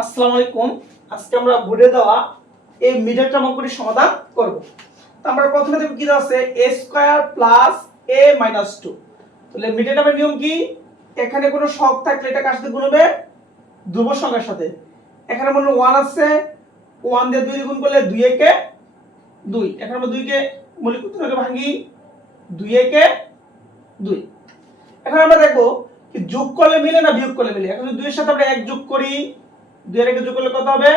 আসসালামু আলাইকুম। আজকে আমরা বোর্ডে দেওয়া এই মিডল টার্ম অঙ্কটির সমাধান করব। তো আমরা প্রথমে দেখব কি দেওয়া আছে a square plus a minus 2। তাহলে মিডল টার্মের নিয়ম কি? এখানে কোনো সহগ থাকলে এটা কার সাথে গুণ হবে? ধ্রুব সংখ্যার সাথে। এখানে মনে 1 আছে, 1 দিয়ে 2 গুণ করলে 2 একে 2। এখানে আমরা 2 কে মৌলিক সূত্রকে ভাঙি, 2 একে 2। এখন আমরা দেখব কি যোগ করলে মিলে না বিয়োগ করলে মিলে। এখন 2 এর সাথে আমরা 1 যোগ করি, 2 এর 1 যোগ করলে কত হবে?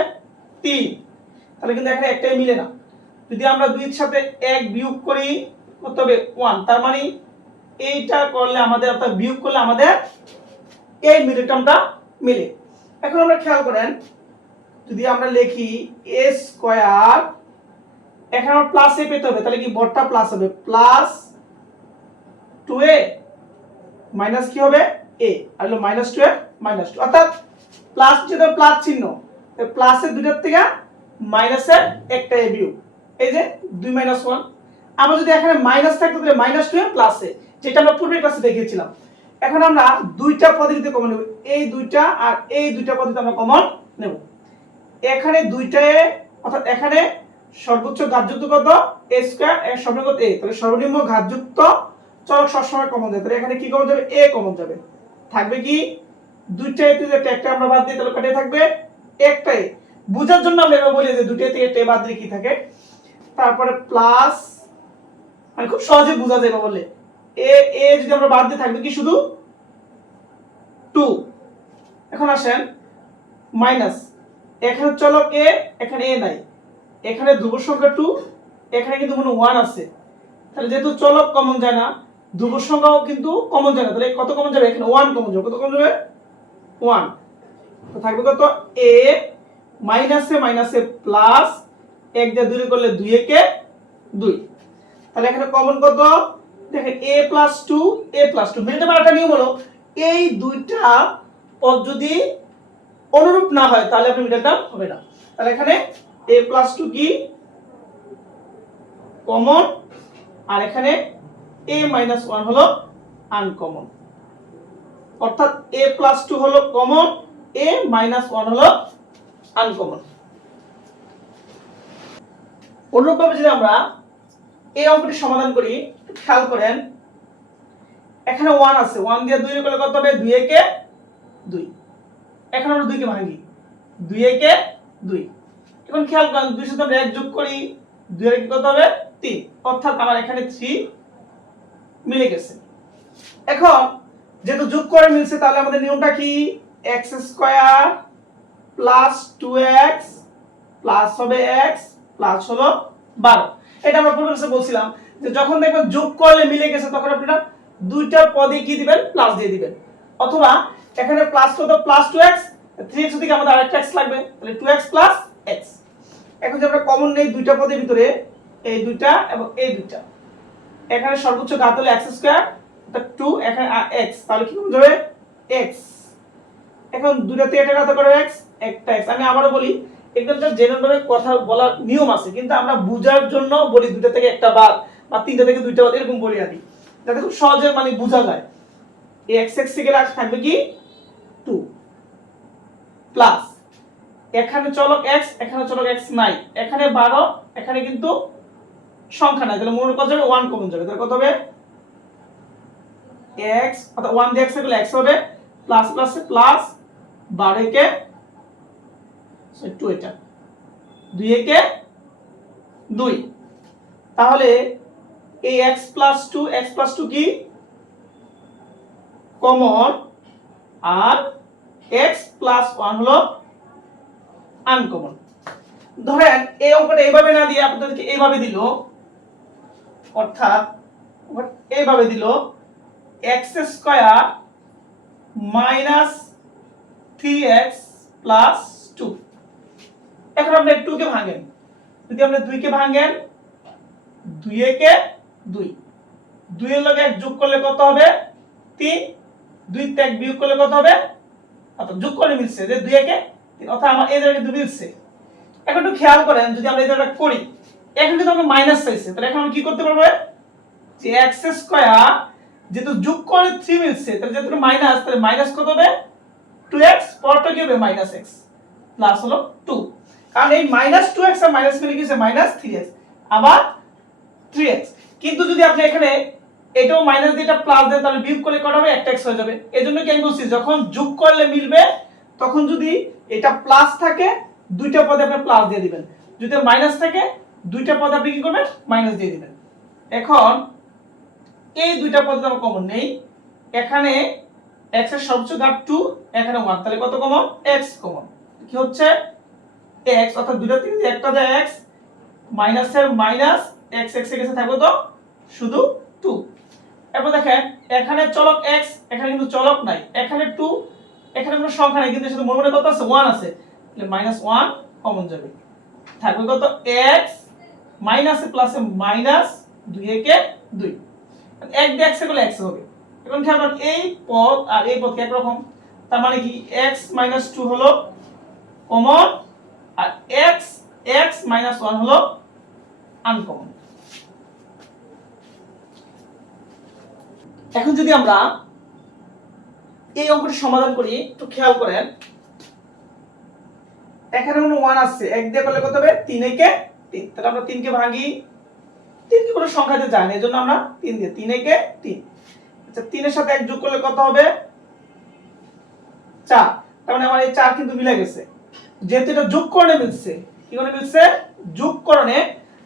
3। তাহলে কিন্তু এখানে একটাই মিলে না। যদি আমরা 2 এর সাথে 1 বিয়োগ করি কত হবে? 1। তার মানে এইটা করলে আমাদের অর্থাৎ বিয়োগ করলে আমাদের এই মিডল টার্মটা মিলে। এখন আমরা খেয়াল করেন, যদি আমরা লিখি a স্কয়ার, এখানে আমরা প্লাস a পেতে হবে, তাহলে কি বড়টা প্লাস হবে, প্লাস 2a মাইনাস কি হবে a, আর হলো মাইনাস 2 এর মাইনাস 2, অর্থাৎ প্লাস যেটা প্লাস চিহ্ন, প্লাসের দুইটার থেকে মাইনাসের একটা a বিয়োগ, এই যে 2 মাইনাস 1। আমরা যদি এখানে মাইনাস থাকতো তাহলে মাইনাস 2 এর প্লাস a, যেটা আমরা পূর্বের ক্লাসে দেখিয়েছিলাম। এখন আমরা দুইটা পদ্ধতিতে কমন নেব, এই দুইটা আর এই দুইটা পদ্ধতিতে আমরা কমন নেব। এখানে দুইটায় অর্থাৎ এখানে সর্বোচ্চ ঘাতযুক্ত কত? a স্কয়ার, এর সর্বনিম্ন কত a, তাহলে সর্বনিম্ন ঘাতযুক্ত চলক সবসময় কমন যায়, তাহলে এখানে কি কমন যাবে? a কমন যাবে। থাকবে কি দুইটাই থেকে একটা আমরা বাদ দিই, তাহলে কাটে থাকবে একটাই। বোঝার জন্য আমরা এভাবে বলি যে দুইটাই থেকে একটা বাদ দিলে কি থাকে। তারপরে প্লাস, মানে খুব সহজে বোঝা যাবে বলে a যদি আমরা বাদ দিই থাকবে কি শুধু 2। এখন আসেন মাইনাস, এখানে চলক a, এখানে a নাই, এখানে ধ্রুব সংখ্যা 2, এখানে কিন্তু কোনো 1 আছে। তাহলে যেহেতু চলক কমন যায় না, ধ্রুব সংখ্যাও কিন্তু কমন যায় না, তাহলে কত কমন যাবে? এখানে 1 কমন যাবে। কত কমন যাবে? 1। তো থাকবে কত? a মাইনাসে মাইনাসে প্লাস, 1 দিয়ে 2 করলে 2 একে 2। তাহলে এখানে কমন কত? দেখেন a প্লাস 2 a প্লাস 2। মিলতে পারে একটা নিয়ম হলো এই দুইটা পদ যদি অনুরূপ না হয় তাহলে আপনি মিডলটা হবে না। তাহলে এখানে a প্লাস 2 কি কমন, আর এখানে a মাইনাস 1 হলো আনকমন, অর্থাৎ a প্লাস 2 হলো কমন, a মাইনাস 1 হলো আনকমন। অনুরূপভাবে যদি আমরা এই অঙ্কটি সমাধান করি, খেয়াল করেন এখানে 1 আছে, 1 দিয়ে 2 এর করলে কত হবে? 2 একে 2। এখন আমরা 2 কে ভাঙি, 2 একে 2। এখন খেয়াল করেন 2 এর সাথে আমরা 1 যোগ করি, 2 এর কত হবে? 3, অর্থাৎ আমার এখানে 3 মিলে গেছে। এখন যেহেতু যোগ করে মিলছে তাহলে আমাদের নিয়মটা কি? x square plus 2x plus হবে x প্লাস হলো 12। এটা আমরা পূর্বে ক্লাসে বলছিলাম যে যখন দেখবেন যোগ করলে মিলে গেছে তখন আপনারা দুইটা পদে কি দিবেন? প্লাস দিয়ে দিবেন। অথবা এখানে প্লাস কত? প্লাস 2x, 3x থেকে আমাদের আরেকটা x লাগবে, তাহলে 2x প্লাস x। এখন যে আমরা কমন নেই দুইটা পদের ভিতরে, এই দুইটা এবং এই দুইটা, এখানে সর্বোচ্চ ঘাত হলো x স্কয়ার, অর্থাৎ 2, এখানে x, তাহলে কি কমন যাবে? x। এখন দুইটাতে এটা কত করে x, একটা x। আমি আবারো বলি, এখানটা জেনারেল ভাবে কথা বলার নিয়ম আছে, কিন্তু আমরা বুঝার জন্য বলি দুইটা থেকে একটা বাদ বা তিনটা থেকে দুইটা বাদ, এরকম বলি আমি, যাতে খুব সহজে মানে বোঝা যায়। এই x x থেকে থাকবে কি 2 প্লাস, এখানে চলক x, এখানে চলক x নাই, এখানে 12, এখানে কিন্তু সংখ্যা নাই, তাহলে মনে কত যাবে? 1 কমন যাবে, তাহলে কত হবে? x, অর্থাৎ 1 দিয়ে x এর করলে x হবে, প্লাস প্লাস প্লাস 12 কে 2, এটা 2 একে 2। তাহলে এই x প্লাস 2 কি কমন, আর x প্লাস 1 হলো আনকমন। ধরেন এই অঙ্কটা এইভাবে না দিয়ে আপনাদেরকে এইভাবে দিল, অর্থাৎ এইভাবে দিল x square minus 3x plus 2। এখন আপনি 2 কে ভাঙেন, যদি আপনি 2 কে ভাঙেন, 2 একে 2, 2 এর লগে 1 যোগ করলে কত হবে? 3, 2 তে 1 বিয়োগ করলে কত হবে? অর্থাৎ যোগ করে মিলছে যে 2 একে 3, অর্থাৎ আমার এই জায়গায় 2 মিলছে। এখন একটু খেয়াল করেন, যদি আমরা এই জায়গাটা করি, এখন কিন্তু আমরা মাইনাস চাইছে, তাহলে এখন আমরা কি করতে পারবো? যে x স্কয়ার যেহেতু যোগ করে 3 মিলছে, তাহলে যেহেতু মাইনাস, তাহলে মাইনাস কত হবে? 2x, পরটা কি হবে? -x। প্লাস হলো 2, কারণ এই -2x আর মাইনাস মিলে কি হচ্ছে -3x আবার 3x। কিন্তু যদি আপনি এখানে এটাও মাইনাস দিয়ে এটা প্লাস দেন তাহলে বিয়োগ করলে কত হবে, একটা x হয়ে যাবে। এজন্য কি আমি বলছি যখন যোগ করলে মিলবে তখন যদি এটা প্লাস থাকে দুইটা পদে আপনি প্লাস দিয়ে দিবেন, যদি মাইনাস থাকে দুইটা পদে আপনি কি করবেন, মাইনাস দিয়ে দিবেন। এখন এই দুইটা পদ আমরা কমন নেই, এখানে x এর সর্বোচ্চ ঘাত 2, এখানে 1, তাহলে কত কমন, x কমন। কি হচ্ছে x, অর্থাৎ দুইটা থেকে যদি একটা যায় x, মাইনাসের মাইনাস x x এর কাছে থাকবে তো শুধু 2। এরপর দেখেন এখানে চলক x, এখানে কিন্তু চলক নাই, এখানে 2, এখানে কোনো সংখ্যা নাই কিন্তু এর সাথে মনে মনে কত আছে, 1 আছে, তাহলে -1 কমন যাবে, থাকবে কত x, মাইনাসে প্লাসে মাইনাস, 2 একে 2, 1 দিয়ে x এ করলে x হবে। এখন খেয়াল করুন এই পদ আর এই পদ একরকম, তার মানে কি x - 2 হলো কমন আর x 1 হলো আনকমন। এখন যদি আমরা এই অঙ্কটি সমাধান করি একটু খেয়াল করেন, এখানে কোনো 1 আছে, 1 দিয়ে করলে কত হবে, 3 একে 3, তাহলে আমরা 3 কে ভাঙি, 3 কে কোনো সংখ্যাতে যায় না এজন্য আমরা 3 দিয়ে, 3 একে 3। আচ্ছা 3 এর সাথে 1 যোগ করলে কত হবে, 4, তার মানে আমার এই 4 কিন্তু মিলে গেছে। যেহেতু এটা যোগকরণে মিলছে, কি করে মিলছে, যোগকরণে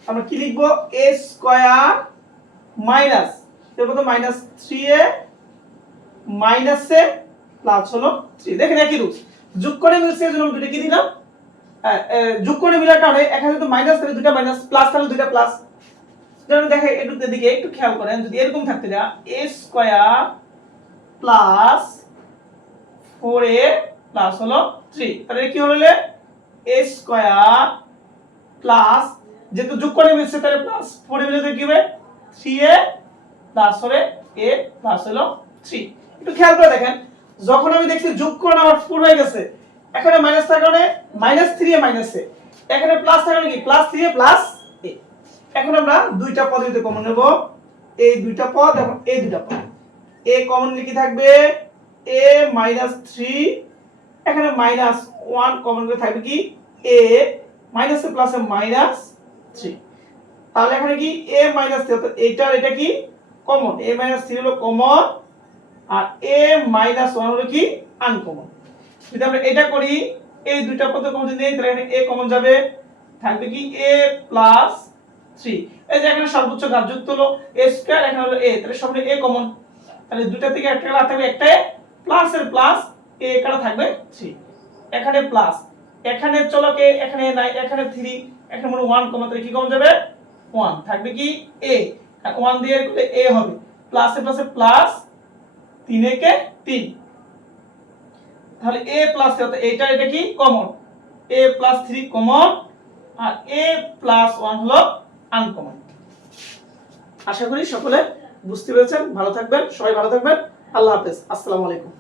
আমরা কি লিখব, a স্কয়ার মাইনাস এর মধ্যে -3a মাইনাস এ প্লাস হলো 3। দেখেন একই রূপ, যোগ করে মিলছে এজন্য আমরা দুটো কি দিলাম, যোগ করে মিলার কারণে এখানে যদি মাইনাস থাকে দুটো মাইনাস, প্লাস থাকলে দুটো প্লাস। যেমন দেখেন এর দিকে একটু খেয়াল করেন, যদি এরকম থাকতে না a square plus 4a plus হলো 3, তাহলে কি হলো, a স্কয়ার প্লাস, যেহেতু যোগ করে মিলছে তাহলে প্লাস 4 এ মিলে কি হবে 3a প্লাস হবে a প্লাস হলো 3। একটু খেয়াল করে দেখেন, যখন আমি দেখছি যোগ করণ আমার 4 হয়ে গেছে, এখানে মাইনাস থাকার কারণে -3a - a, এখানে প্লাস থাকার কারণে কি +3a + a। এখন আমরা দুইটা পদ্ধতিতে কমন নেব, এই দুইটা পদ এবং এই দুইটা পদ, a কমন লিখে থাকবে a - 3, এখানে -1 কমন করে থাকবে কি a, মাইনাসে প্লাসে -3, তাহলে এখানে কি a - 3, অর্থাৎ এইটার এটা কি কমন, a - 3 হলো কমন আর a - 1 হলো কি আনকমন। যদি আমরা এটা করি, এই দুইটা পদ কমন যদি নেই তাহলে এখানে a কমন যাবে, থাকবে কি a + 3, এই যে এখানে সর্বোচ্চ ঘাত যুক্ত হলো a স্কয়ার, এখানে হলো a, তাহলে সবগুলো a কমন, তাহলে দুইটা থেকে একটা কাটা থাকবে, একটা প্লাস এর প্লাস a কাটা থাকবে 3, এখানে প্লাস, এখানে চলকে এখানে নাই, এখানে 3, এখানে মনে 1 কমন, তাহলে কি কমন যাবে 1, থাকবে কি a, 1 দিয়ে করলে a হবে, প্লাস এর প্লাসে প্লাস, 3 একে 3, তাহলে a প্লাস, অর্থাৎ এটা কি কমন, a + 3 কমন আর a + 1 হলো আনকমন। আশা করি সকলে বুঝতে পেরেছেন, ভালো থাকবেন, সবাই ভালো থাকবেন, আল্লাহ হাফেজ, আসসালামু আলাইকুম।